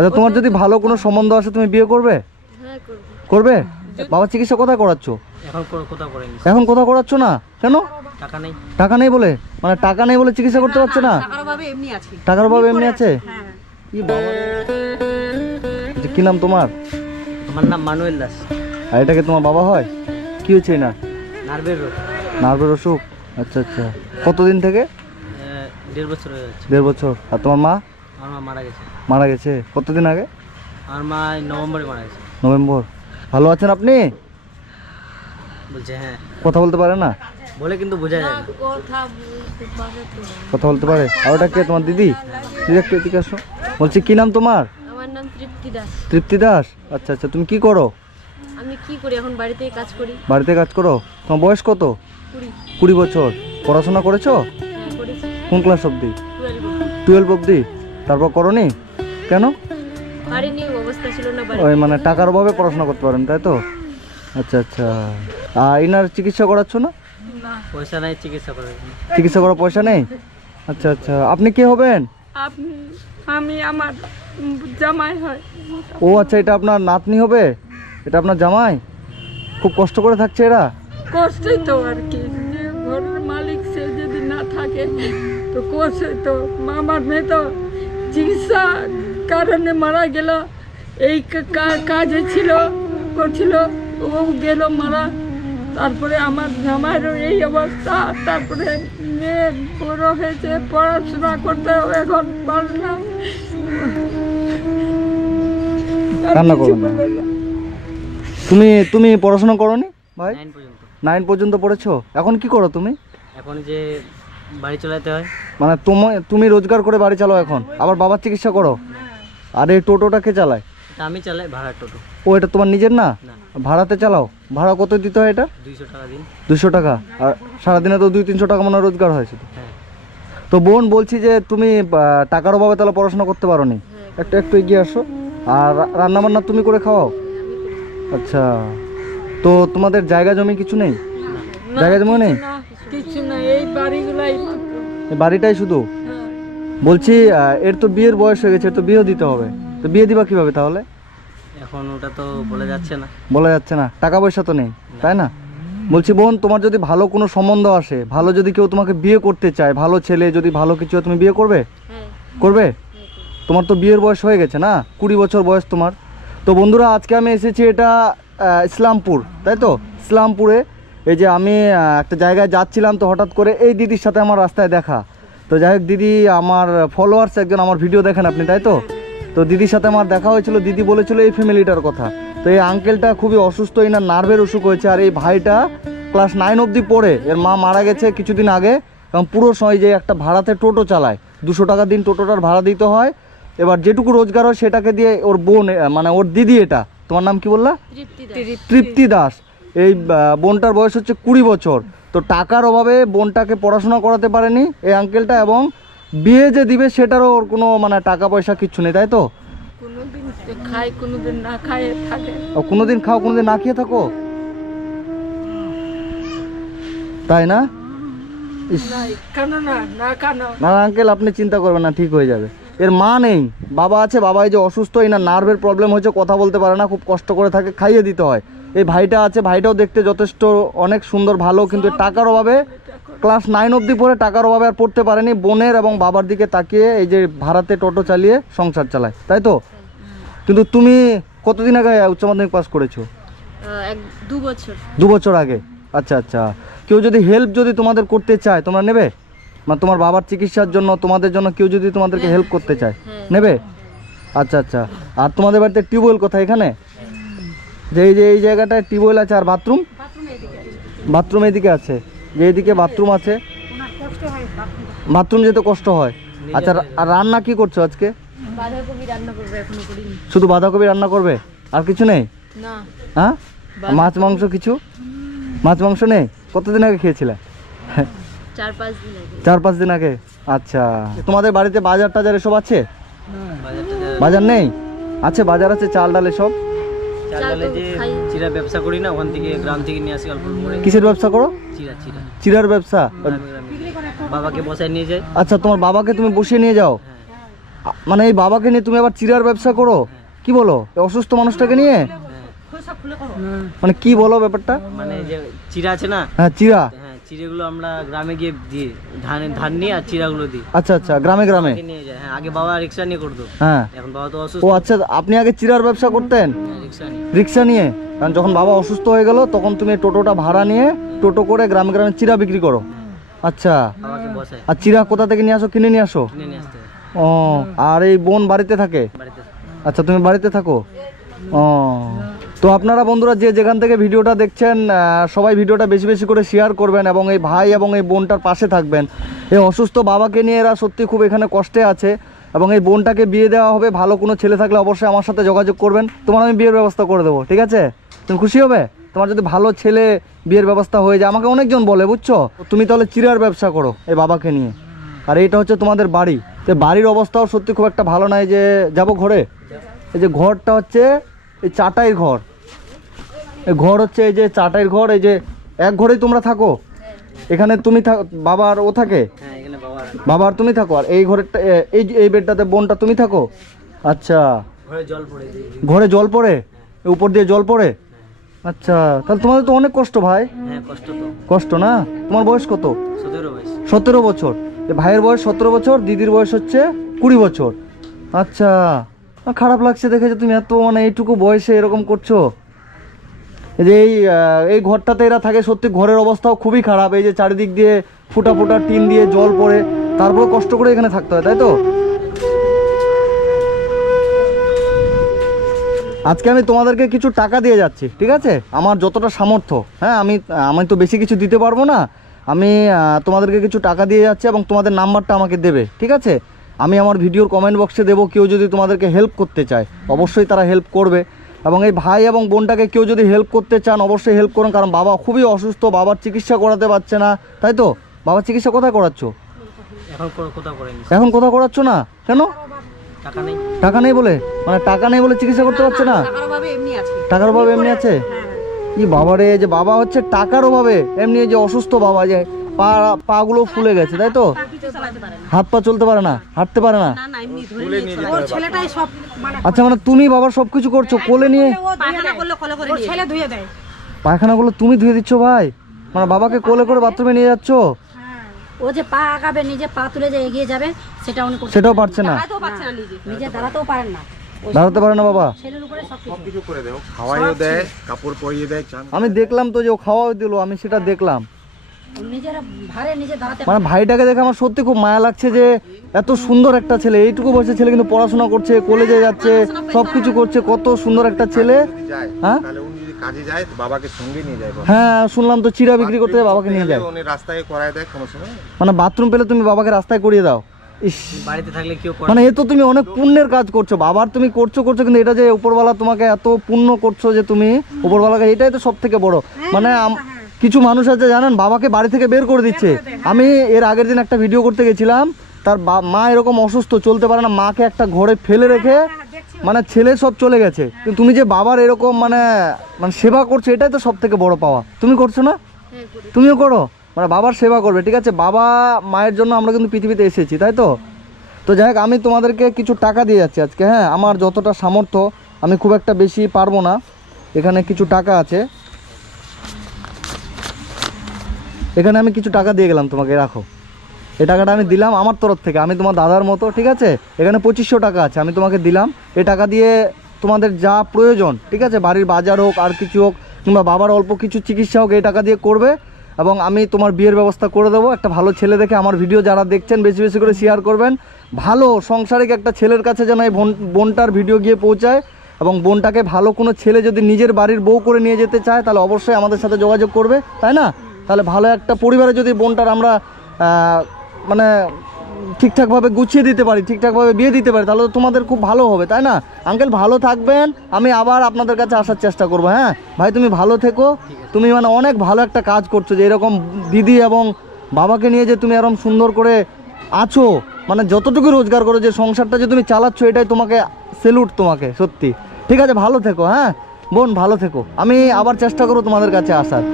আচ্ছা তোমার যদি ভালো কোনো সম্বন্ধ আসে তুমি বিয়ে করবে? হ্যাঁ করব। করবে? বাবা চিকিৎসা কোথায় করাচ্ছ? এখন কোথাও করাচ্ছ না কেন? টাকা নেই। টাকা নেই বলে? মানে টাকা নেই বলে চিকিৎসা করতে পারছো না? টাকার অভাবে এমনি আছে। টাকার অভাবে এমনি আছে? হ্যাঁ। কি বাবা রে। আচ্ছা, কি নাম তোমার? আমার নাম মানুয়েল দাস। আর এটা কি তোমার বাবা হয়? কি হয়েছে না? নার্ভের রোগ। নার্ভের অসুখ? আচ্ছা আচ্ছা। কতদিন থেকে? 1.5 বছর হয়ে যাচ্ছে। 1.5 বছর। আর তোমার মা? আমার মা মারা গেছে। মারা গেছে কতদিন আগে? আমার মা নভেম্বরে মারা গেছে। নভেম্বর। ভালো আছেন আপনি? বলছে হ্যাঁ। কথা বলতে পারে না? বলে কিন্তু বোঝা যায় না। কথা বলতে পারে। আর ওটা কে তোমার দিদি? দিদি একটু এদিকে আসো। বলছি কি নাম তোমার? আমার নাম তৃপ্তি দাস। তৃপ্তি দাস। আচ্ছা আচ্ছা। তুমি কি করো? আমি কি করি এখন বাড়িতেই কাজ করি। বাড়িতে কাজ করো? তোমার বয়স কত? 20 বছর। পড়াশোনা করেছো? হ্যাঁ করেছি। কোন ক্লাস অবধি? 12 12 অবধি। তারপর করনি কেন? পারিনি, অবস্থা ছিল না বাড়ি। ওই মানে টাকার অভাবে পড়াশোনা করতে পারেন তাই তো? আচ্ছা আচ্ছা। আর ইনার চিকিৎসা করাচ্ছ না? পয়সা নাই চিকিৎসা করার জন্য। চিকিৎসা করার পয়সা নেই? আচ্ছা আচ্ছা। আপনি কে হবেন? আমি আমার জামাই হয়। ও আচ্ছা, এটা আপনার নাতনি হবে? এটা আপনার জামাই? খুব কষ্ট করে থাকছে এরা? কষ্টই তো আর কি, যে ঘরের মালিক সে যদি না থাকে তো কষ্টই তো। আমার মেয়ে তো চিকিৎসা কারণে মারা গেল, এই কাজে ছিল করছিল, ও গেল মারা। তারপরে আমার জামাইয়েরও এই অবস্থা। তারপরে মেয়ে বড় হয়েছে, পড়াশোনা করতে এখন পারলাম। কান্না করবেন না। তুমি পড়াশোনা করোনি ভাই? 9 পর্যন্ত। 9 পর্যন্ত পড়েছো? এখন কি করো তুমি? এখন যে বাড়ি চালাতে হয়। মানে তুমি রোজগার করে বাড়ি চালাও এখন, আবার বাবার চিকিৎসা করো? আর এই টোটোটা কে চালায়? এটা আমি চালাই, ভাড়া টোটো। ও এটা তোমার নিজের না? না। ভাড়াতে চালাও? ভাড়া কত দিতে হয় এটা? 200 টাকা দিন। 200 টাকা। আর সারাদিনে তো 200-300 টাকা মনে হয় রোজগার হয় শুধু। হ্যাঁ। তো বোন বলছি যে তুমি টাকার অভাবে তাহলে পড়াশোনা করতে পারো নি। একটু একটু এগিয়ে আসো। আর রান্না বান্না তুমি করে খাওয়াও? আচ্ছা। তো তোমাদের জায়গা জমি কিছু নেই? জায়গা জমি নেই? কিছু না, এই বাড়িগুলাই মাত্র। এই বাড়িটাই শুধু? হ্যাঁ। বলছি এর তো বিয়ের বয়স হয়ে গেছে, এর তো বিয়েও দিতে হবে। তো বিয়ে দিবা কিভাবে তাহলে? এখন ওটা তো বলে যাচ্ছে না। বলা যাচ্ছে না, টাকা পয়সা তো নেই তাই না? বলছি বোন, তোমার যদি ভালো কোনো সম্বন্ধ আসে, ভালো যদি কেউ তোমাকে বিয়ে করতে চায়, ভালো ছেলে যদি ভালো কিছু হয়, তুমি বিয়ে করবে? হ্যাঁ। করবে? তোমার তো বিয়ের বয়স হয়ে গেছে না, 20 বছর বয়স তোমার। তো বন্ধুরা আজকে আমি এসেছি এটা ইসলামপুর, তাই তো? ইসলামপুরে এই যে আমি একটা জায়গায় যাচ্ছিলাম, তো হঠাৎ করে এই দিদির সাথে আমার রাস্তায় দেখা। তো যাই হোক, দিদি আমার ফলোয়ার্স একজন, আমার ভিডিও দেখেন আপনি তাই তো? তো দিদির সাথে আমার দেখা হয়েছিল, দিদি বলেছিল এই ফ্যামিলিটার কথা। তো এই আঙ্কেলটা খুবই অসুস্থ, এনার নার্ভের অসুখ হয়েছে। আর এই ভাইটা ক্লাস 9 অবধি পড়ে, এর মা মারা গেছে কিছুদিন আগে। কারণ পুরো সময় যে একটা ভাড়াতে টোটো চালায়, 200 টাকা দিন টোটোটার ভাড়া দিতে হয়। এবার যেটুকু রোজগার হয় সেটাকে দিয়ে ওর বোন, মানে ওর দিদি, এটা তোমার নাম কি বললা? তৃপ্তি দাস। এই বোনটার বয়স হচ্ছে 20 বছর। তো টাকার অভাবে বোনটাকে পড়াশোনা করাতে পারেনি এই আঙ্কেলটা, এবং বিয়ে যে দিবে সেটারও ওর কোনো মানে টাকা পয়সা কিচ্ছু নেই, তাই তো? কোনোদিন খায়, কোনোদিন না খায় থাকে। কোনোদিন খাও, কোনোদিন না খেয়ে থাকো, তাই না? ইস, কেন না, না কেন? না আঙ্কেল আপনি চিন্তা করবেন না, ঠিক হয়ে যাবে। এর মা নেই, বাবা আছে। বাবা এই যে অসুস্থ, এই না নার্ভের প্রবলেম হয়েছে, কথা বলতে পারে না, খুব কষ্ট করে থাকে, খাইয়ে দিতে হয়। এই ভাইটা আছে, ভাইটাও দেখতে যথেষ্ট অনেক সুন্দর ভালো, কিন্তু টাকার অভাবে ক্লাস 9 অবধি পড়ে, টাকার অভাবে আর পড়তে পারেনি। বোনের এবং বাবার দিকে তাকিয়ে এই যে ভাড়াতে টোটো চালিয়ে সংসার চালায়, তাই তো? কিন্তু তুমি কতদিন আগে উচ্চ মাধ্যমিক পাস করেছো? 2 বছর। 2 বছর আগে। আচ্ছা আচ্ছা। কেউ যদি হেল্প যদি তোমাদের করতে চায়, তোমরা নেবে? মানে তোমার বাবার চিকিৎসার জন্য, তোমাদের জন্য কেউ যদি তোমাদেরকে হেল্প করতে চায়, নেবে? আচ্ছা আচ্ছা। আর তোমাদের বাড়িতে টিউবওয়েল কোথায়? এখানে যে এই জায়গাটায় টিউবওয়েল আছে। আর বাথরুম? বাথরুম এদিকে আছে, যে এদিকে বাথরুম আছে। বাথরুম যেতে কষ্ট হয়। আচ্ছা। আর রান্না কি করছো আজকে? বাঁধাকপি রান্না করবে, এখনো করিনি। শুধু বাঁধাকপি রান্না করবে, আর কিছু নেই? না। হ্যাঁ, মাছ মাংস কিছু? মাছ মাংস নেই? কতদিন আগে খেয়েছিলে? 4-5 দিন আগে। 4-5 দিন আগে। আচ্ছা। তোমাদের বাড়িতে বাজার টাজার এসব আছে? বাজার নেই? আছে, বাজার আছে, চাল ডাল এসব। চাল ডালে যে চিরা ব্যবসা করি না, ওখান থেকে গ্রাম থেকে নিয়ে আসি অল্প অল্প করে। কিসের ব্যবসা করো? চিরা চিরা। চিরার ব্যবসা? বাবাকে বসায় নিয়ে যাই। আচ্ছা, তোমার বাবাকে তুমি বসিয়ে নিয়ে যাও? মানে এই বাবাকে নিয়ে তুমি আবার চিরার ব্যবসা করো? কি বলো, এই অসুস্থ মানুষটাকে নিয়ে? মানে কি বলো ব্যাপারটা? মানে যে চিরা আছে না, হ্যাঁ চিরা, হ্যাঁ চিড়েগুলো আমরা গ্রামে গিয়ে দিই, ধান নিয়ে আর চিরাগুলো দিই। আচ্ছা আচ্ছা, গ্রামে গ্রামে নিয়ে যায়। হ্যাঁ আগে বাবা রিক্সা নিয়ে করতো, হ্যাঁ। এখন বাবা তো অসুস্থ। ও আচ্ছা, আপনি আগে চিরার ব্যবসা করতেন রিক্সা নিয়ে। রিক্সা নিয়ে? কারণ যখন বাবা অসুস্থ হয়ে গেল তখন তুমি এই টোটোটা ভাড়া নিয়ে টোটো করে গ্রামে গ্রামে চিরা বিক্রি করো? আচ্ছা, বাবাকে বসায় আর চিরা কোথা থেকে নিয়ে আসো? কিনে নিয়ে আসো? কিনে নিয়ে আসতে হয় ও, আর এই বোন বাড়িতে থাকে? বাড়িতে। আচ্ছা, তুমি বাড়িতে থাকো। ও, তো আপনারা বন্ধুরা যে যেখান থেকে ভিডিওটা দেখছেন সবাই ভিডিওটা বেশি বেশি করে শেয়ার করবেন এবং এই ভাই এবং এই বোনটার পাশে থাকবেন। এই অসুস্থ বাবাকে নিয়ে এরা সত্যি খুব এখানে কষ্টে আছে এবং এই বোনটাকে বিয়ে দেওয়া হবে। ভালো কোনো ছেলে থাকলে অবশ্যই আমার সাথে যোগাযোগ করবেন, তোমার আমি বিয়ের ব্যবস্থা করে দেবো, ঠিক আছে? তুমি খুশি হবে তোমার যদি ভালো ছেলে বিয়ের ব্যবস্থা হয়ে যায়। আমাকে অনেকজন বলে, বুঝছো? তুমি তাহলে চিরার ব্যবসা করো এই বাবাকে নিয়ে। আর এইটা হচ্ছে তোমাদের বাড়ি, তো বাড়ির অবস্থাও সত্যি খুব একটা ভালো নয়। যে যাবো ঘরে, এই যে ঘরটা হচ্ছে এই চাটাইয়ের ঘর, এই ঘর হচ্ছে এই যে চাটাইয়ের ঘর। এই যে এক ঘরেই তোমরা থাকো? এখানে তুমি বাবা আর ও থাকে? হ্যাঁ এখানে বাবা আর তুমি থাকো। আর এই ঘরেরটা এই বেডটাতে বোনটা তুমি থাকো? আচ্ছা, ঘরে জল পড়ে, ঘরে জল পড়ে, উপর দিয়ে জল পড়ে? আচ্ছা, তাহলে তোমাদের তো অনেক কষ্ট ভাই। হ্যাঁ কষ্ট তো। কষ্ট না? তোমার বয়স কত? 17 বয়স। 17 বছর। ভাইয়ের বয়স 17 বছর, দিদির বয়স হচ্ছে 20 বছর। আচ্ছা, খারাপ লাগছে দেখে যে তুমি এত মানে এইটুকু বয়সে এরকম করছো। এই যে এই ঘরটাতে এরা থাকে, সত্যি ঘরের অবস্থাও খুবই খারাপ। এই যে চারিদিক দিয়ে ফুটা ফুটা টিন দিয়ে জল পড়ে, তারপরে কষ্ট করে এখানে থাকতে হয়, তাই তো? আজকে আমি তোমাদেরকে কিছু টাকা দিয়ে যাচ্ছি, ঠিক আছে? আমার যতটা সামর্থ্য, হ্যাঁ। আমি তো বেশি কিছু দিতে পারবো না। আমি তোমাদেরকে কিছু টাকা দিয়ে যাচ্ছি এবং তোমাদের নাম্বারটা আমাকে দেবে, ঠিক আছে? আমি আমার ভিডিওর কমেন্ট বক্সে দেবো। কেউ যদি তোমাদেরকে হেল্প করতে চায় অবশ্যই তারা হেল্প করবে। এবং এই ভাই এবং বোনটাকে কেউ যদি হেল্প করতে চান অবশ্যই হেল্প করুন, কারণ বাবা খুবই অসুস্থ, বাবার চিকিৎসা করাতে পারছে না, তাই তো? বাবার চিকিৎসা কোথায় করাচ্ছ এখন? কোথাও করেনি এখন? কোথাও করাচ্ছ না কেন? টাকা নেই। টাকা নেই বলে? মানে টাকা নেই বলে চিকিৎসা করতে পারছে না? টাকার অভাবে এমনি আছে? কি বাবারে, যে বাবা হচ্ছে টাকার অভাবে এমনি যে অসুস্থ বাবা, যে পা গুলো ফুলে গেছে, তাই তো? হাত পা চলতে পারে না, হাঁটতে পারে না? আচ্ছা, মানে তুমি বাবার সবকিছু করছো, কোলে নিয়ে? পায়খানাগুলো তুমি ধুয়ে দিচ্ছ ভাই? মানে বাবাকে কোলে করে বাথরুমে নিয়ে যাচ্ছ? ও যে পা আগাবে, নিজে পা তুলে যে এগিয়ে যাবে, সেটা উনি করতে সেটাও পারছে না? নিজে দাঁড়াতেও পারেন না, দাঁড়াতে পারে না বাবা? ছেলের উপরে সবকিছু করে দেয়, খাওয়াইও দেয়, কাপড় পরিয়ে দেয়, চান। আমি দেখলাম তো যে ও খাওয়াও দিল, আমি সেটা দেখলাম। নিজের ভারে নিজে দাঁড়াতে মানে ভাইটাকে দেখে আমার সত্যি খুব মায়া লাগছে যে এত সুন্দর একটা ছেলে, এইটুকু বয়সের ছেলে কিন্তু পড়াশোনা করছে, কলেজে যাচ্ছে, সবকিছু করছে, কত সুন্দর একটা ছেলে। যদি যায়, হ্যাঁ তাহলে উনি যদি কাজে যায় বাবাকে সঙ্গে নিয়ে যায়। হ্যাঁ, শুনলাম তো চিরা বিক্রি করতে বাবাকে নিয়ে যায়। উনি রাস্তায় করায় দেয় কোনো সময়। মানে বাথরুম পেলে তুমি বাবাকে রাস্তায় করিয়ে দাও? ইস, বাড়িতে থাকলে কেউ করে। মানে এ তো তুমি অনেক পুণ্যের কাজ করছো। বাবার তুমি করছো কিন্তু এটা যে উপরওয়ালা তোমাকে এত পুণ্য করছো যে তুমি উপরওয়ালাকে, এটাই তো সব থেকে বড়। মানে কিছু মানুষ আছে জানেন, বাবাকে বাড়ি থেকে বের করে দিচ্ছে। আমি এর আগের দিন একটা ভিডিও করতে গেছিলাম, তার মা এরকম অসুস্থ, চলতে পারে না, মাকে একটা ঘরে ফেলে রেখে মানে ছেলে সব চলে গেছে। কিন্তু তুমি যে বাবার এরকম মানে সেবা করছো, এটাই তো সব থেকে বড় পাওয়া। তুমি করছো না? তুমিও করো, মানে বাবার সেবা করবে, ঠিক আছে? বাবা মায়ের জন্য আমরা কিন্তু পৃথিবীতে এসেছি, তাই তো? তো যাই হোক, আমি তোমাদেরকে কিছু টাকা দিয়ে যাচ্ছি আজকে, হ্যাঁ। আমার যতটা সামর্থ্য, আমি খুব একটা বেশি পারবো না। এখানে কিছু টাকা আছে, এখানে আমি কিছু টাকা দিয়ে গেলাম তোমাকে, রাখো। এই টাকাটা আমি দিলাম আমার তরফ থেকে, আমি তোমার দাদার মতো, ঠিক আছে? এখানে 2500 টাকা আছে, আমি তোমাকে দিলাম। এই টাকা দিয়ে তোমাদের যা প্রয়োজন, ঠিক আছে, বাড়ির বাজার হোক, আর কিছু হোক, কিংবা বাবার অল্প কিছু চিকিৎসা হোক, এই টাকা দিয়ে করবে। এবং আমি তোমার বিয়ের ব্যবস্থা করে দেবো। একটা ভালো ছেলে দেখে আমার ভিডিও যারা দেখছেন বেশি বেশি করে শেয়ার করবেন। ভালো সংসারিক একটা ছেলের কাছে যেন এই বোনটার ভিডিও গিয়ে পৌঁছায়। এবং বোনটাকে ভালো কোনো ছেলে যদি নিজের বাড়ির বউ করে নিয়ে যেতে চায় তাহলে অবশ্যই আমাদের সাথে যোগাযোগ করবে, তাই না? তাহলে ভালো একটা পরিবারে যদি বোনটার আমরা মানে ঠিকঠাকভাবে গুছিয়ে দিতে পারি, ঠিকঠাকভাবে বিয়ে দিতে পারি, তাহলে তো তোমাদের খুব ভালো হবে, তাই না? আঙ্কেল ভালো থাকবেন, আমি আবার আপনাদের কাছে আসার চেষ্টা করবো। হ্যাঁ ভাই, তুমি ভালো থেকো। তুমি মানে অনেক ভালো একটা কাজ করছো, যে এরকম দিদি এবং বাবাকে নিয়ে যে তুমি এরকম সুন্দর করে আছো, মানে যতটুকু রোজগার করো, যে সংসারটা যে তুমি চালাচ্ছ, এটাই তোমাকে স্যালুট, তোমাকে সত্যি। ঠিক আছে, ভালো থেকো। হ্যাঁ বোন, ভালো থেকো। আমি আবার চেষ্টা করবো তোমাদের কাছে আসার।